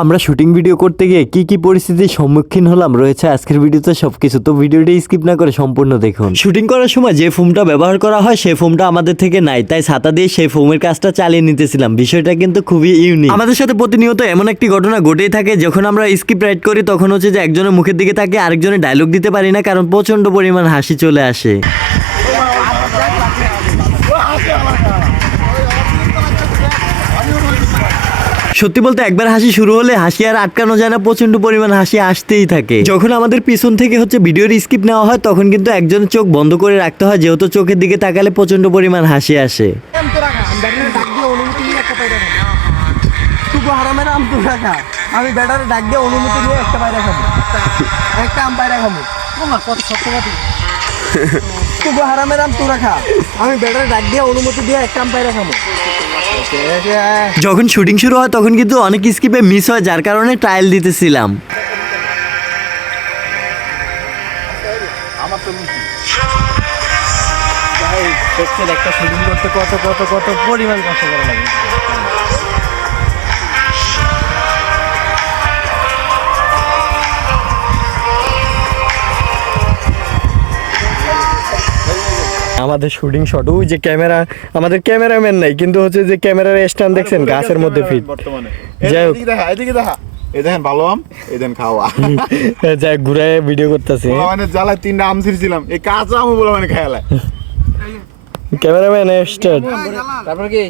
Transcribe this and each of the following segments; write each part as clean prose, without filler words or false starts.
আমরা shooting video করতে গিয়ে কি কি পরিস্থিতির সম্মুখীন হলাম রয়েছে আজকের ভিডিওতে সবকিছু, তো ভিডিওটি স্কিপ না করে সম্পূর্ণ দেখুন। শুটিং করার সময় যে ফোমটা ব্যবহার করা হয় সেই ফোমটা আমাদের থেকে নাই, তাই ছাতা দিয়ে সেই ফোমের কাজটা চালিয়ে নিতেছিলাম। বিষয়টা কিন্তু খুবই ইউনিক। আমাদের সাথে প্রতিনিয়ত এমন একটি ঘটনা ঘটেই থাকে, যখন আমরা স্কিপ রাইড করি তখন হচ্ছে যে একজনের মুখের দিকে তাকে আরেকজনের ডায়লগ দিতে পারি না, কারণ প্রচন্ড পরিমাণ হাসি চলে আসে। সত্যি বলতে একবার হাসি শুরু হলে হাসি আর আটকানো যায় না, প্রচন্ড পরিমাণ হাসি আসতেই থাকে। যখন আমাদের পিছন থেকে হচ্ছে ভিডিওর স্কিপ নেওয়া হয় তখন কিন্তু একজনের চোখ বন্ধ করে রাখতে হয়, যেহেতু চোখের দিকে তাকালে প্রচন্ড পরিমাণ হাসি আসে। আমি ব্যাটারে ডাক দিয়ে অনুমতি নিয়ে একটা পায়রা খাবো, একটা আম পায়রা খাবো। তুই হারামের আম তোরা খা, আমি ব্যাটারে ডাক দিয়ে অনুমতি দিয়ে একটা আম পায়রা খাবো। যখন শুটিং শুরু হয় তখন কিন্তু অনেক স্কিপে মিস হয়, যার কারণে ট্রায়াল দিতেছিলাম। একটা শুটিং করতে কত কত কত পরিমাণ কষ্ট করা লাগে। আমাদের শুটিং শট, ওই যে ক্যামেরা, আমাদের ক্যামেরাম্যান নাই, কিন্তু হচ্ছে যে ক্যামেরার স্ট্যান্ড দেখছেন গাছের মধ্যে ফিট। যাই হোক, এদিকে দেখা, এই দেখেন ভালো আম, এই দেন খাওয়া। যাই ঘুরে ভিডিও করতেছি। মানে জ্বালায় 3টা আম ছিঁড়ছিলাম, এই কাঁচা আম বলে মানে খেয়ালে। Cameraman start. তারপর কি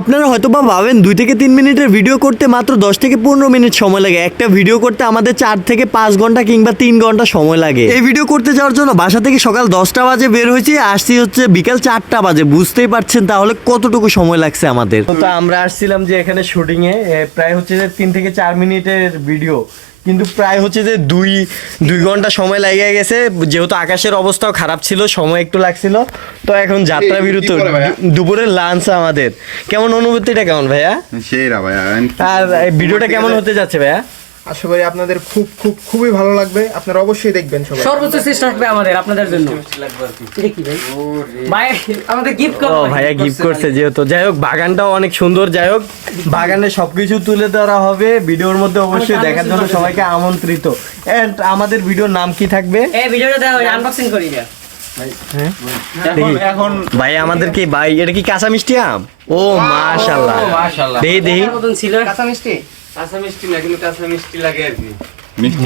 আপনারা হয়তো বা ভাবেন 2 থেকে 3 মিনিটের ভিডিও করতে মাত্র 10 থেকে 15 মিনিট সময় লাগে। একটা ভিডিও করতে আমাদের 4 থেকে 5 ঘন্টা কিংবা 3 ঘন্টা সময় লাগে। এই ভিডিও করতে যাওয়ার জন্য বাসা থেকে সকাল 10টা বাজে বের হয়েছি, আসছি হচ্ছে বিকাল 4টা বাজে। বুঝতেই পারছেন তাহলে কতটুকু সময় লাগছে আমাদের। তো আমরা আসছিলাম যে এখানে শুটিং এ প্রায় হচ্ছে যে 3 থেকে 4 মিনিটের ভিডিও, কিন্তু প্রায় হচ্ছে যে দুই ঘন্টা সময় লেগে গেছে, যেহেতু আকাশের অবস্থাও খারাপ ছিল, সময় একটু লাগছিল। তো এখন যাত্রা বিরতি, দুপুরের লাঞ্চ আমাদের। কেমন অনুভূতিটা কেমন ভাইয়া? সেইরা ভাইয়া। আর এই ভিডিওটা কেমন হতে যাচ্ছে ভাইয়া? আশা করি আপনাদের খুবই ভালো লাগবে, আপনারা অবশ্যই দেখবেন সবাই। সর্বোচ্চ চেষ্টা থাকবে আমাদের আপনাদের জন্য। এটা কি ভাই? ভাই আমাদের গিফট করো। ও ভাইয়া গিফট করছে যেহেতু। যাই হোক, বাগানটাও অনেক সুন্দর। যাই হোক, বাগানে সবকিছু তুলে ধরা হবে ভিডিওর মধ্যে, অবশ্যই দেখার জন্য সবাইকে আমন্ত্রিত। এন্ড আমাদের ভিডিওর নাম কি থাকবে? এই ভিডিওটা দাও, আনবক্সিং করি না। এখন ভাই আমাদের কি ভাই, এটা কি কাঁচা মিষ্টি আম? ও মাশাআল্লাহ, দেখি মতন ছিল। কাঁচা মিষ্টি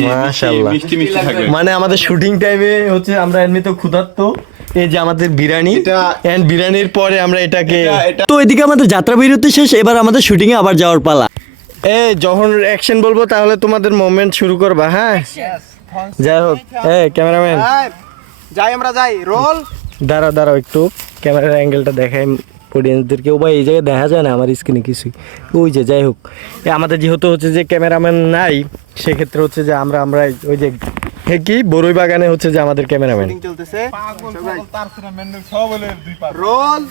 মাশাআল্লাহ। মিষ্টি মিষ্টি থাকবে। মানে আমাদের শুটিং টাইমে হচ্ছে আমরা এমনিতে ক্ষুধার্ত, এই যে আমাদের বিরিয়ানি, এন্ড বিরিয়ানির পরে আমরা এটাকে। তো এদিকে আমাদের যাত্রা বিরতি শেষ, এবার আমাদের শুটিং এ আবার যাওয়ার পালা। এই যখন অ্যাকশন বলবো তাহলে তোমাদের মোমেন্ট শুরু করবা, হ্যাঁ? যাই হোক, ক্যামেরাম্যান যাই, আমরা যাই, রোল। দাঁড়াও একটু, ক্যামেরার অ্যাঙ্গেলটা দেখাই অডিয়েন্সদেরকে। ও ভাই এই জায়গায় দেখা যায় না আমার স্ক্রিনে কিছুই। ওই যে যাই হোক, আমাদের যেহেতু হচ্ছে যে ক্যামেরাম্যান নাই, সেক্ষেত্রে হচ্ছে যে আমরা ওই যে কি বড়ই বাগানে হচ্ছে যে আমাদের ক্যামেরাম্যান। চলতেছে রোল।